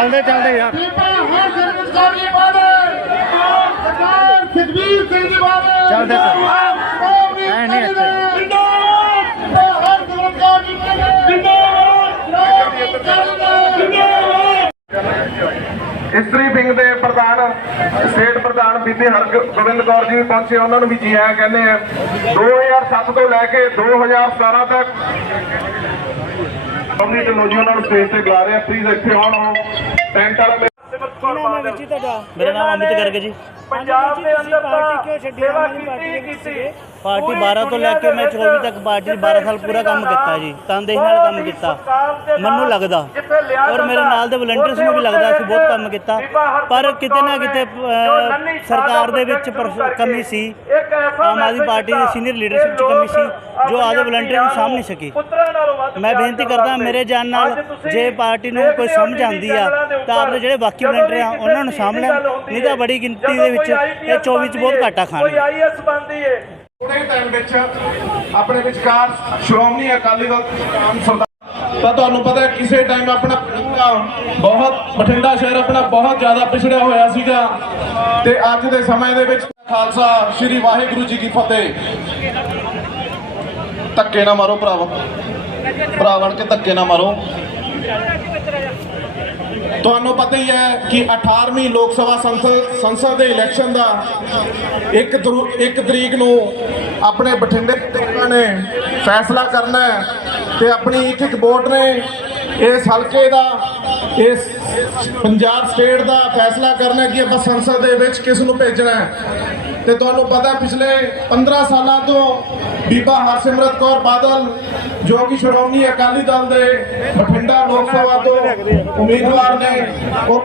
ਚੱਲਦੇ ਚੱਲਦੇ ਯਾਰ। ਸਰਦਾਰ ਸਿੰਘ ਜੀ ਚੱਲਦੇ ਐ ਨਹੀਂ ਇੱਥੇ। ਜਿੰਦਾਬਾਦ। ਜੀ ਜਿੰਦਾਬਾਦ ਜਿੰਦਾਬਾਦ। ਇਸਤਰੀ ਵਿੰਗ ਦੇ ਪ੍ਰਧਾਨ ਸਟੇਟ ਪ੍ਰਧਾਨ ਬੀਬੀ ਹਰਗੋਬਿੰਦ ਕੌਰ ਜੀ ਵੀ ਪਹੁੰਚੇ। ਉਹਨਾਂ ਨੂੰ ਵੀ ਜੀ ਆਇਆਂ ਕਹਿੰਦੇ ਆ। 2007 ਤੋਂ ਲੈ ਕੇ 2017 ਤੱਕ। ਕਮਿਊਨਿਟੀ ਦੇ ਨੌਜਵਾਨਾਂ ਨੂੰ ਸਟੇਜ ਤੇ ਬੁਲਾ ਰਹੇ ਆ। ਪਲੀਜ਼ ਇੱਥੇ ਆਉਣ ਉਹ ਵਾਲਾ ਮੇਰਾ ਨਾਮ ਅਮਿਤ ਗਰਗ ਜੀ। ਪੰਜਾਬ ਦੇ ਅੰਦਰ ਪਾਰਟੀ ਕਿਉਂ ਛੱਡੀ? ਸੇਵਾ ਆਮ ਆਦਮੀ ਪਾਰਟੀ ਦੇ ਕੀਤੀ ਵਿੱਚ ਕੀਤੀ। ਸੀਗੇ। ਪਾਰਟੀ 12 ਤੋਂ ਲੈ ਕੇ ਮੈਂ 24 ਤੱਕ ਪਾਰਟੀ 12 ਸਾਲ ਪੂਰਾ ਕੰਮ ਕੀਤਾ ਜੀ। ਤਨਦੇਹੀ ਨਾਲ ਕੰਮ ਕੀਤਾ ਮੈਨੂੰ ਲੱਗਦਾ ਔਰ ਮੇਰੇ ਨਾਲ ਦੇ ਵਲੰਟੀਅਰਸ ਨੂੰ ਵੀ ਲੱਗਦਾ ਅਸੀਂ ਬਹੁਤ ਕੰਮ ਕੀਤਾ। ਪਰ ਕਿਤੇ ਨਾ ਕਿਤੇ ਸਰਕਾਰ ਦੇ ਵਿੱਚ ਕਮੀ ਸੀ। ਆਮ ਆਦਮੀ ਪਾਰਟੀ ਦੀ ਸੀਨੀਅਰ ਲੀਡਰਸ਼ਿਪ 'ਚ ਕਮੀ ਸੀ ਜੋ ਆਦੇ ਵਲੰਟੀਅਰ ਨੂੰ ਸਾਂਭ ਨਹੀਂ ਸਕੀ ਮੈਂ ਬੇਨਤੀ ਕਰਦਾ ਮੇਰੇ ਜਾਨ ਨਾਲ ਜੇ ਪਾਰਟੀ ਨੂੰ ਕੋਈ ਸਮਝ ਆਉਂਦੀ ਆ ਤਾਂ ਆਪਣੇ ਜਿਹੜੇ ਬਾਕੀ ਵਲੰਟੀਅਰ ਆ ਉਹਨਾਂ ਨੂੰ ਸਾਂਭ ਲੈਣ ਨਹੀਂ ਤਾਂ ਬੜੀ ਗਿਣਤੀ ਦੇ ਵਿੱਚ ਇਹ 24 ਚ ਬਹੁਤ ਘਾਟਾ ਕੋਈ ਖਾਣਗੇ ਆਈਐਸ ਬੰਦੀ ਏ ਥੋੜੇ ਟਾਈਮ ਵਿੱਚ ਆਪਣੇ ਵਿਚਕਾਰ ਸ਼੍ਰੋਮਣੀ ਅਕਾਲੀ ਦਲ ਆਮ ਸਰਦਾਰ ਤਾਂ ਤੁਹਾਨੂੰ ਪਤਾ ਹੈ ਕਿਸੇ ਟਾਈਮ ਆਪਣਾ ਬਹੁਤ ਬਠਿੰਡਾ ਸ਼ਹਿਰ ਆਪਣਾ ਬਹੁਤ ਜ਼ਿਆਦਾ ਪਿਛੜਿਆ ਹੋਇਆ ਸੀਗਾ ਤੇ ਅੱਜ ਦੇ ਸਮੇਂ ਦੇ ਵਿੱਚ ਖਾਲਸਾ, ਸ੍ਰੀ ਵਾਹਿਗੁਰੂ ਜੀ ਕੀ ਫਤਿਹ। ਧੱਕੇ ਨਾ ਮਾਰੋ ਭਰਾਵਾ। ਭਰਾ ਕੇ ਧੱਕੇ ਨਾ ਮਾਰੋ। ਤੁਹਾਨੂੰ ਪਤਾ ਹੀ ਹੈ ਕਿ 18ਵੀਂ ਲੋਕ ਸਭਾ ਸੰਸਦ ਸੰਸਦ ਦੇ ਇਲੈਕਸ਼ਨ ਦਾ ਇੱਕ ਇੱਕ ਤਰੀਕ ਨੂੰ ਆਪਣੇ ਬਠਿੰਡੇ ਲੋਕਾਂ ਨੇ ਫੈਸਲਾ ਕਰਨਾ ਹੈ ਤੇ ਆਪਣੀ ਇੱਕ ਇੱਕ ਵੋਟ ਨੇ ਇਸ ਹਲਕੇ ਦਾ, ਇਸ ਪੰਜਾਬ ਸਟੇਟ ਦਾ ਫੈਸਲਾ ਕਰਨਾ ਕਿ ਆਪਾਂ ਸੰਸਦ ਦੇ ਵਿੱਚ ਕਿਸ ਨੂੰ ਭੇਜਣਾ ਹੈ। ਤੇ ਤੁਹਾਨੂੰ ਪਤਾ ਪਿਛਲੇ 15 ਸਾਲਾਂ ਤੋਂ ਬੀਬਾ ਹਰਸਿਮਰਤ ਕੌਰ ਬਾਦਲ, ਜੋ ਕਿ ਸ਼੍ਰੋਮਣੀ ਅਕਾਲੀ ਦਲ ਦੇ ਬਠਿੰਡਾ ਲੋਕ ਸਭਾ ਤੋਂ ਉਮੀਦਵਾਰ ਨੇ, ਉਹ